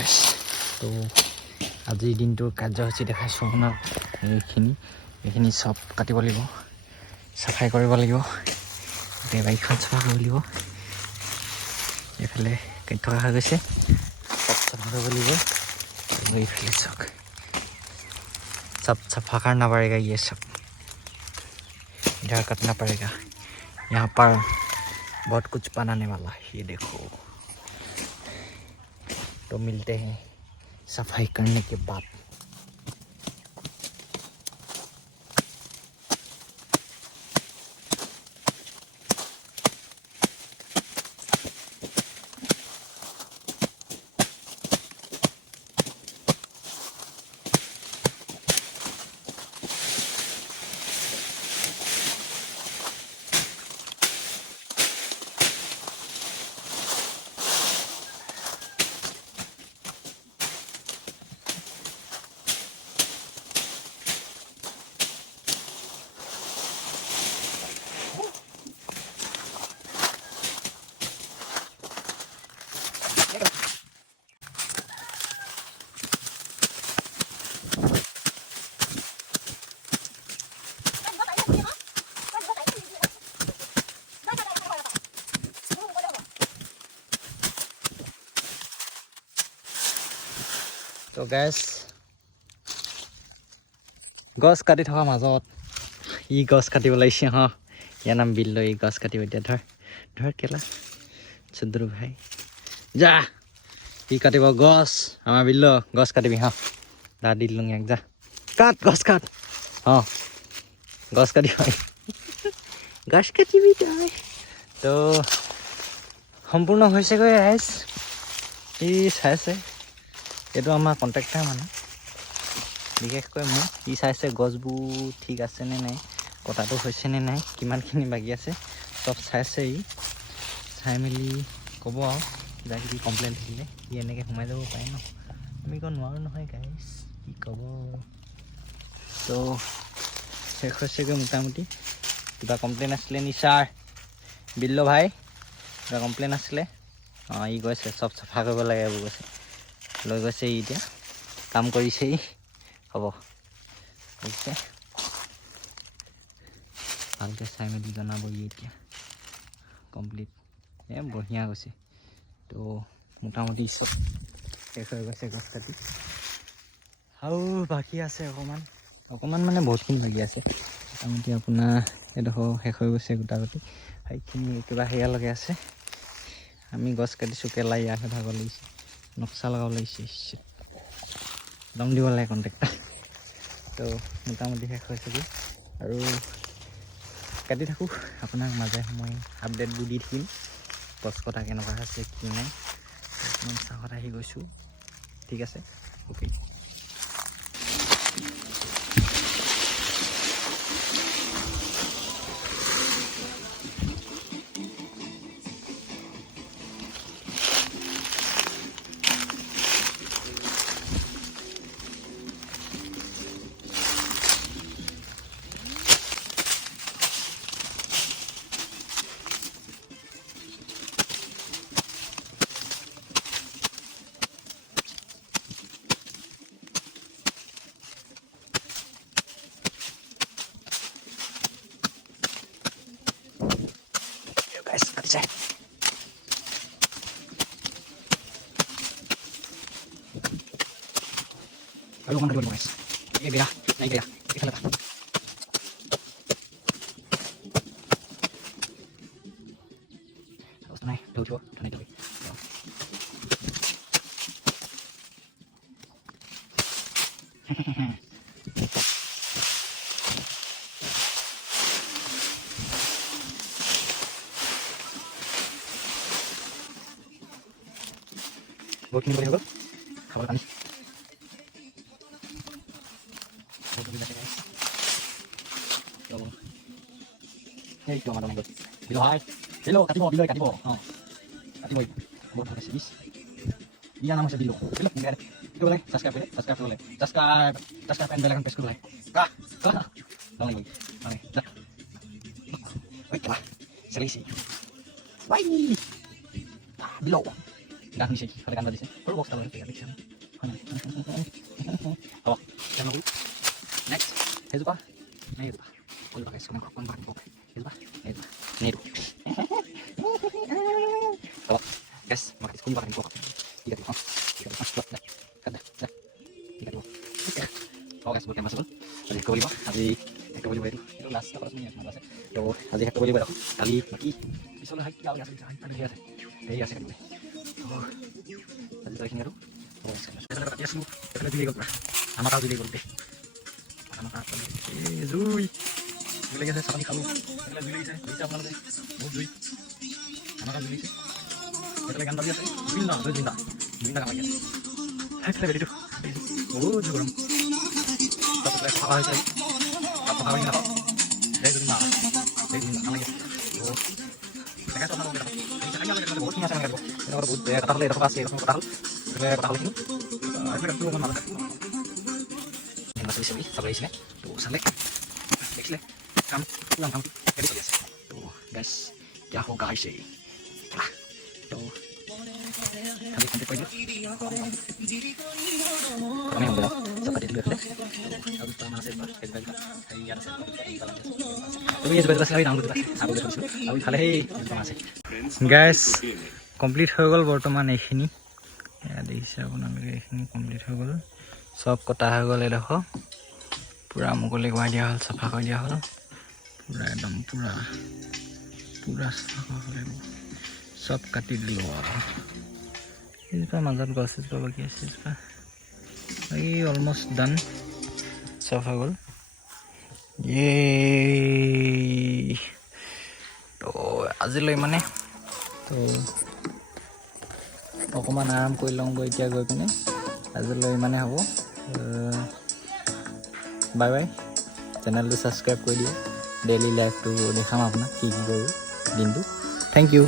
গাইছ তো আজিৰ দিনটোৰ কাৰ্যসূচী দেখাইছোঁ আপোনাক এইখিনি চব কাটিব লাগিব চাফাই কৰিব লাগিব এতিয়া বাইকখন চাফা কৰিব লাগিব এইফালে কাটি থকা হৈ গৈছে চব চাফা কৰিব লাগিব আৰু এইফালে চাওক सब सफा करना पड़ेगा ये सब इधर करना पड़ेगा यहाँ पर बहुत कुछ बनाने वाला है ये देखो तो मिलते हैं सफाई करने के बाद तो गैस गছ কাটি থকা মাজত ই গছ কাটিব লাগিছে হ ইয়াৰ নাম বিল লৈ গছ কাটিব এতিয়া ধৰ কেলা চুদ্ৰু ভাই যা ই কাটিব গছ আমাৰ বিল গছ কাটিবি হ দা দিল লং এক যা কাট গছ কাট হ গছ কাটিব গছ কাটিবি তই তো সম্পূৰ্ণ হৈছেগৈ ৰাইজ ই চাইছে এইটো আমাৰ কণ্ট্ৰেক্টাৰ মানে বিশেষকৈ মোক ই চাইছে গছবোৰ ঠিক আছেনে নাই কটাটো হৈছেনে নাই কিমানখিনি বাকী আছে চব চাইছে ই চাই মেলি ক'ব আৰু কিবা কিবি কমপ্লেইন থাকিলে ই এনেকৈ সোমাই যাব পাৰে ন আমি আকৌ নোৱাৰোঁ নহয় গাইজ কি ক'ব তো শেষ হৈছেগৈ মোটামুটি কিবা কমপ্লেইন আছিলে নি ছাৰ বিল্ল ভাই কিবা কমপ্লেইন আছিলে অঁ ই গৈছে চব চাফা কৰিব লাগে এইবোৰ গৈছে লৈ গৈছে এতিয়া কাম কৰিছে হ'ব কৰিছে ভালকৈ চাই মেলি জনাব এতিয়া কমপ্লিট বঢ়িয়া গৈছে তো মোটামুটি চব শেষ হৈ গৈছে গছ কাটি আৰু বাকী আছে অকণমান মানে বহুতখিনি বাকী আছে মোটামুটি আপোনাৰ এডোখৰ শেষ হৈ গৈছে গোটাগুটি সেইখিনি কিবা সেয়ালৈকে আছে আমি গছ কাটিছোঁ কেলা ইয়াকহে ভাগৰ লাগিছে নক্সা লগাব লাগিছে দম দিব লাগে কণ্ট্ৰেক্টাৰ তো মোটামুটি শেষ হৈছেগৈ আৰু কাটি থাকোঁ আপোনাক মাজে সময়ে আপডেটবোৰ দি থাকিম গছ কটা কেনেকুৱা হৈছে কি নাই অকণমান চাহত আহি গৈছোঁ ঠিক আছে okay guys, cut it. Ayo kan dulu guys. Ini beda, naik beda. Kita lihat. Terus naik, dulu, naik dulu. बहुत नहीं होगा खबर पानी hey cuma dong itu bilo hai bilo katibo oh katibo buat apa sih dia nama saya bilo enggak itu boleh subscribe boleh subscribe and belakan pesku boleh kah dong lagi dah baiklah selisih bye bilo গান দিছে ইফালে গান দিছে সৰু বক্সটা লৈ দেখিছে হয় নাই হ'ব কেনেকৈ নেক্সট সেইজোপা নাই এইজোপা কোন বাগাইছে কোন বাগান বক সেইজোপা এইজোপা নেটো হ'ব গেছ মাকে কোন বাগান বক ঠিক আছে ঠিক আছে ফাৰ্ষ্ট দে কাট দে ঠিক আছে হ'ব গেছ বকে মাছল আজি কৰিব আজি এক কৰিব এইটো লাষ্ট পাঁচ মিনিট মান আছে তো আজি এক কৰিব ৰাখো কালি বাকি পিছলৈ হাই কি আছে আছে এই আছে কালি আজি তাইখিনি আৰু আমাৰ কাজ গ'ল দে আমাৰ জুই লাগিছে চাপানি খালোঁ জুই লাগিছে বুজিছে আপোনালোকে বহুত জুই আমাৰ কাজ জুলিছে এইফালে গান বাজি আছে জিন্দা জিন্দা জিন্দা গান লাগি আছে সেইফালে বেলিটো বহুত জোৰ গৰম তাৰপিছত চাফা হৈছে চাফা হৈ নাপাওঁ সেই জিন্দা গান লাগি আছে দেখাইছোঁ আপোনালোকে বহুতখিনি আছে বহুত বেয়া কথা হ'লে এডোখৰ আছে এডোখৰ কথা হ'ল কথা হ'লখিনি এইবিলাক অকণ ভাল চলি চাব লাগিছিলে তো চালে দেখিলে কাম পুৰা কাম হেৰি চলি আছে তো গেছ क्या होगा इसे तो खाली कम्प्लीट कर दिया कमी हो गया सब काट दिया अब तो हमारा से फेसबुक का है यार से तो ये जो बस डाउनलोड कर आगे देखो अब खाली है हमारा से गाइस কমপ্লিট হৈ গ'ল বৰ্তমান এইখিনি এয়া দেখিছে আপোনালোকে এইখিনি কমপ্লিট হৈ গ'ল চব কটা হৈ গ'ল এডোখৰ পুৰা মুকলি কৰি দিয়া হ'ল চাফা কৰি দিয়া হ'ল পুৰা একদম পুৰা চাফা কৰি চব কাটি দিলোঁ আৰু এইজোপা মাজত গছ এজোপা বাকী আছে এজোপা এই অলমষ্ট ডান চব হৈ গ'ল তো আজিলৈ মানে তো অকণমান আৰাম কৰি লওঁগৈ এতিয়া গৈ পিনে আজিলৈ ইমানে হ'ব বাই বাই চেনেলটো ছাবস্ক্ৰাইব কৰি দিওঁ ডেইলি লাইফটো দেখাম আপোনাক কি কৰোঁ দিনটো থেংক ইউ